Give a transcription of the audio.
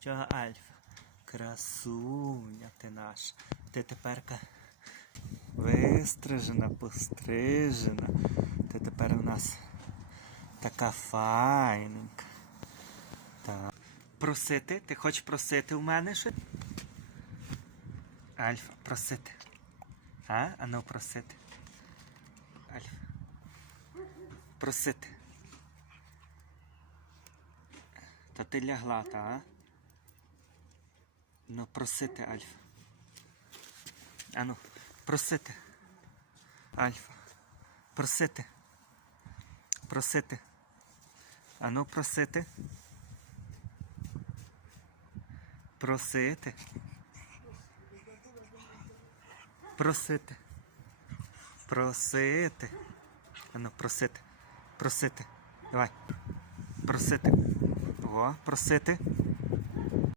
Що, Альфа? Красуня ти наша. Ти теперка вистрижена, пострижена. Ти тепер у нас така файненька. Так. Просити? Ти хочеш просити у мене ще? Альфа, просити. А? А ну просити. Альфа. Просити. То ти лягла, та, а? Ну, просити, Альфа. Ану, просити. Альфа. Просити. Просити. Ану, просити. Просити. Просити. Просити. Ану, просити. Просити. Давай. Просити. О, просити.